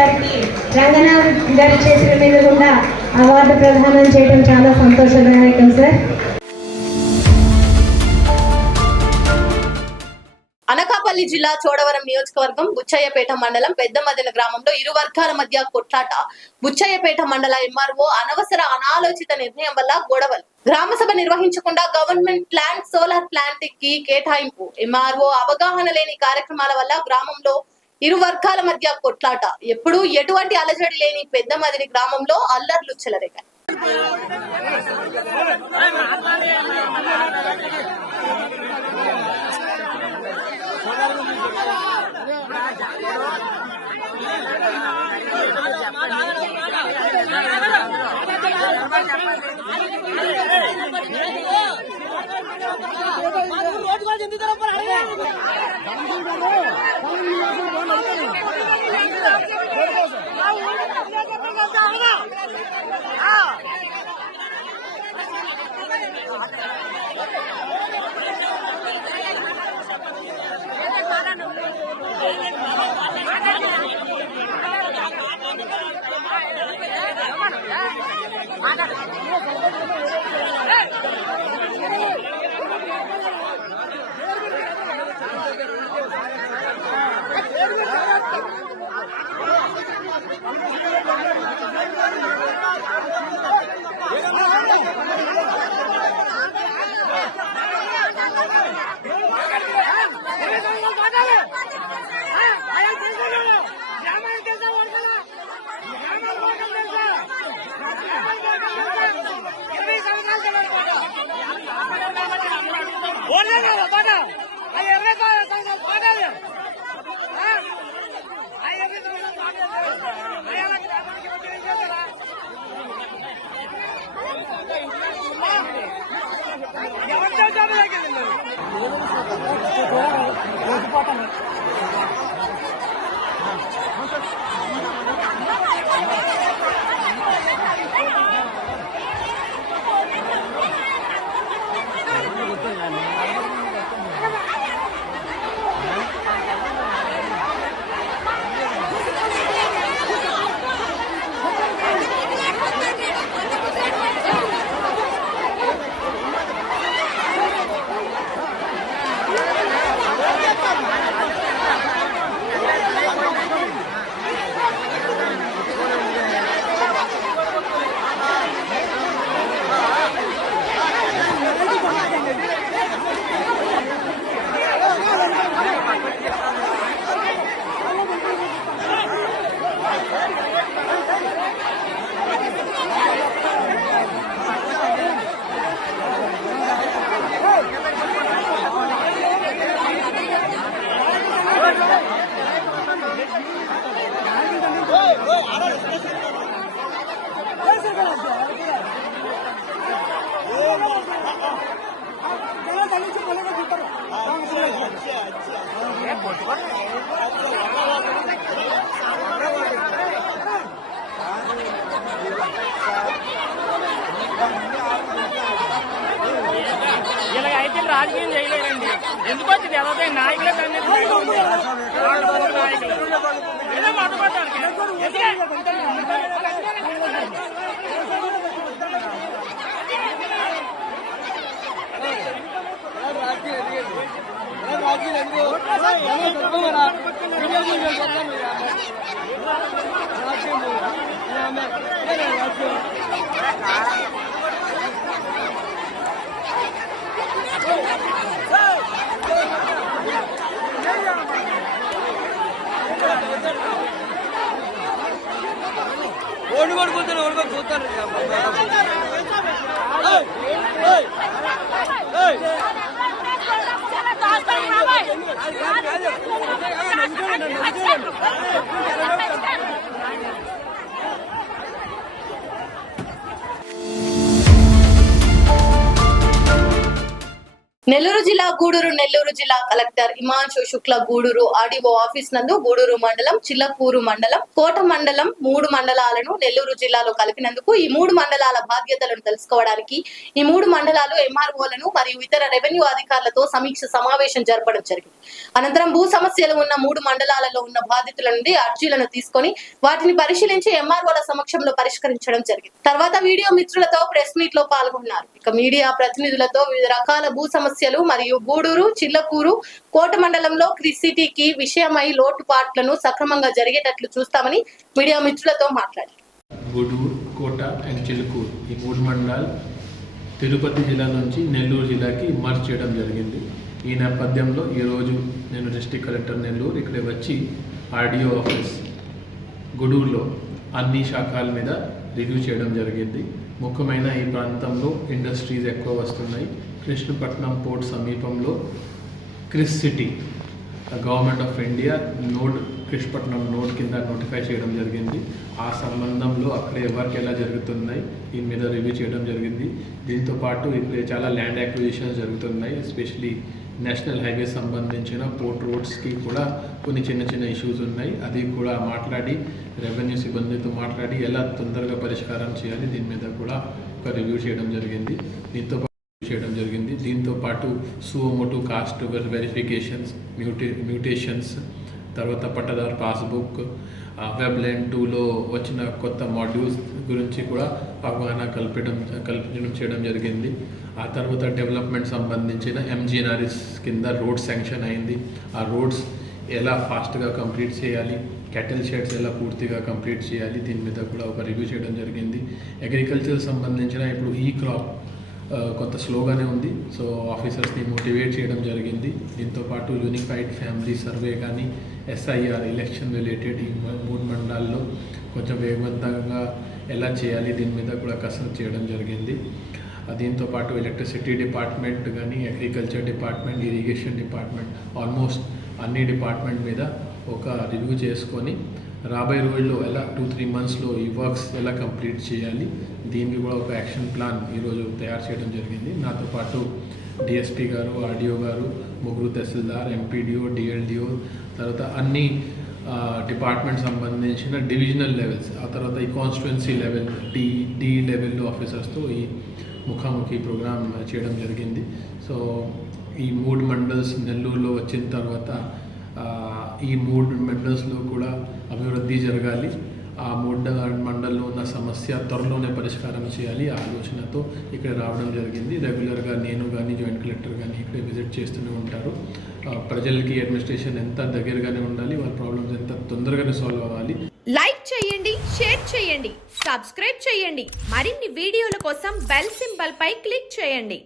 గారికి రంగనాథ్ గారి చేతుల మీద కూడా అవార్డు ప్రదానం చేయడం చాలా సంతోషదాయకం సార్. అనకాపల్లి జిల్లా చోడవరం నియోజకవర్గం బుచ్చయ్యపేట మండలం పెద్దమదిన గ్రామంలో ఇరు వర్గాల మధ్య కొట్లాట. బుచ్చయ్యపేట మండల ఎంఆర్ఓ అనవసర అనాలోచిత నిర్ణయం వల్ల గొడవలు. గ్రామ సభ నిర్వహించకుండా గవర్నమెంట్ ప్లాంట్ సోలార్ ప్లాంట్ కి కేటాయింపు. ఎంఆర్ఓ అవగాహన లేని కార్యక్రమాల వల్ల గ్రామంలో ఇరు వర్గాల మధ్య కొట్లాట. ఎప్పుడూ ఎటువంటి అలజడి లేని పెద్దమదిని గ్రామంలో అల్లర్లు చెలరేగాయి. ఇలా అయితే రాజకీయం చేయలేరండి. ఎందుకు వచ్చింది ఎవరైతే నాయకులే నాయకులు ఏదో మాట్లాడతారు. ఓడి పడిపోతాను ఓడిపో చూస్తాను. నెల్లూరు జిల్లా గూడూరు నెల్లూరు జిల్లా కలెక్టర్ హిమాంశు శుక్ల గూడూరు ఆర్డీఓ ఆఫీస్ నందు గూడూరు మండలం చిల్లకూరు మండలం కోట మండలం 3 మండలాలను నెల్లూరు జిల్లాలో కలిపినందుకు ఈ 3 మండలాల బాధ్యతలను తెలుసుకోవడానికి ఈ 3 మండలాలు ఎంఆర్ఓలను మరియు ఇతర రెవెన్యూ అధికారులతో సమీక్ష సమావేశం జరపడం జరిగింది. అనంతరం భూ సమస్యలు ఉన్న 3 మండలాలలో ఉన్న బాధితుల నుండి అర్జీలను తీసుకొని వాటిని పరిశీలించి ఎంఆర్ఓల సమక్షంలో పరిష్కరించడం జరిగింది. తర్వాత వీడియో మిత్రులతో ప్రెస్ మీట్ లో పాల్గొన్నారు. ఇక మీడియా ప్రతినిధులతో వివిధ రకాల భూ సమస్యలు మరియు గూడూరు చిల్లకూరు కోట మండలంలో సిటీకి విషయమై లోటుపాట్లను సక్రమంగా జరిగేటట్లు చూస్తామని మీడియా మిత్రులతో మాట్లాడారు. గూడూరు కోట అండ్ చిలుకూరు ఈ 3 మండలాలు తిరుపతి జిల్లా నుంచి నెల్లూరు జిల్లాకి మర్జ్ చేయడం జరిగింది. ఈ నేపథ్యంలో ఈరోజు నేను డిస్ట్రిక్ట్ కలెక్టర్ నెల్లూరు ఇక్కడ వచ్చి ఆర్డీఓ ఆఫీస్ గూడూరులో అన్ని శాఖల మీద రివ్యూ చేయడం జరిగింది. ముఖ్యమైన ఈ ప్రాంతంలో ఇండస్ట్రీస్ ఎక్కువ వస్తున్నాయి. కృష్ణపట్నం పోర్ట్ సమీపంలో Chris city government of India node Krishnapatnam node కింద నోటిఫై చేయడం జరిగింది. ఆ సంబంధంలో అక్కడే వర్క్ ఎలా జరుగుతున్నాయి దీని మీద రివ్యూ చేయడం జరిగింది. దీంతోపాటు ఇక్కడ చాలా ల్యాండ్ యాక్విజిషన్స్ జరుగుతున్నాయి. ఎస్పెషలీ నేషనల్ హైవే సంబంధించిన పోర్ట్ రోడ్స్కి కూడా కొన్ని చిన్న చిన్న ఇష్యూస్ ఉన్నాయి. అది కూడా మాట్లాడి రెవెన్యూ సిబ్బందితో మాట్లాడి ఎలా తొందరగా పరిష్కారం చేయాలి దీని మీద కూడా ఒక రివ్యూ చేయడం జరిగింది. దీంతో పాటు సుమోటో కాస్ట్ వెరిఫికేషన్స్ మ్యూటేషన్స్ తర్వాత పట్టదారు పాస్బుక్ వెబ్ లైన్ 2లో వచ్చిన కొత్త మాడ్యూల్స్ గురించి కూడా అవగాహన కల్పించడం చేయడం జరిగింది. ఆ తర్వాత డెవలప్మెంట్ సంబంధించిన ఎంజీఎన్ఆర్ఎస్ కింద రోడ్ శాంక్షన్ అయింది. ఆ రోడ్స్ ఎలా ఫాస్ట్గా కంప్లీట్ చేయాలి, క్యాటిల్ షెడ్స్ ఎలా పూర్తిగా కంప్లీట్ చేయాలి దీని మీద కూడా ఒక రివ్యూ చేయడం జరిగింది. అగ్రికల్చర్ సంబంధించిన ఇప్పుడు ఈ క్రాప్ కొంత స్లోగానే ఉంది. సో ఆఫీసర్స్ని మోటివేట్ చేయడం జరిగింది. దీంతోపాటు యూనిఫైడ్ ఫ్యామిలీ సర్వే కానీ ఎస్ఐఆర్ ఎలక్షన్ రిలేటెడ్ ఈ 3 మండలాల్లో కొంచెం వేగవంతంగా ఎలా చేయాలి దీని మీద కూడా కసరత్తు చేయడం జరిగింది. దీంతోపాటు ఎలక్ట్రిసిటీ డిపార్ట్మెంట్ కానీ agriculture department irrigation department almost అన్ని డిపార్ట్మెంట్ మీద ఒక రివ్యూ చేసుకొని రాబోయే రోజుల్లో ఎలా 2-3 మంత్స్లో ఈ వర్క్స్ ఎలా కంప్లీట్ చేయాలి దీనికి కూడా ఒక యాక్షన్ ప్లాన్ ఈరోజు తయారు చేయడం జరిగింది. నాతో పాటు డిఎస్పీ గారు, ఆర్డీఓ గారు, 3 తహసీల్దార్, ఎంపీడీఓ, డిఎల్డిఓ, తర్వాత అన్ని డిపార్ట్మెంట్ సంబంధించిన డివిజనల్ లెవెల్స్, ఆ తర్వాత ఈ కాన్స్టిట్యుయెన్సీ లెవెల్ డి లెవెల్లో ఆఫీసర్స్తో ఈ ముఖాముఖి ప్రోగ్రామ్ చేయడం జరిగింది. సో ఈ 3 మండల్స్ నెల్లూరులో వచ్చిన తర్వాత ఈ 3 మండల్స్లో కూడా అభివృద్ధి జరగాలి. ఆ 3 మండల్లో ఉన్న సమస్య త్వరలోనే పరిష్కారం చేయాలి ఆ ఆలోచనతో ఇక్కడ రావడం జరిగింది. రెగ్యులర్గా నేను కానీ జాయింట్ కలెక్టర్ కానీ ఇక్కడ విజిట్ చేస్తూనే ఉంటారు. ప్రజలకి అడ్మినిస్ట్రేషన్ ఎంత దగ్గరగానే ఉండాలి, వాళ్ళ ప్రాబ్లమ్స్ ఎంత తొందరగానే సాల్వ్ అవ్వాలి. లైక్ చేయండి, షేర్ చేయండి, సబ్స్క్రైబ్ చేయండి. మరిన్ని వీడియోల కోసం బెల్ సింబల్ పై క్లిక్ చేయండి.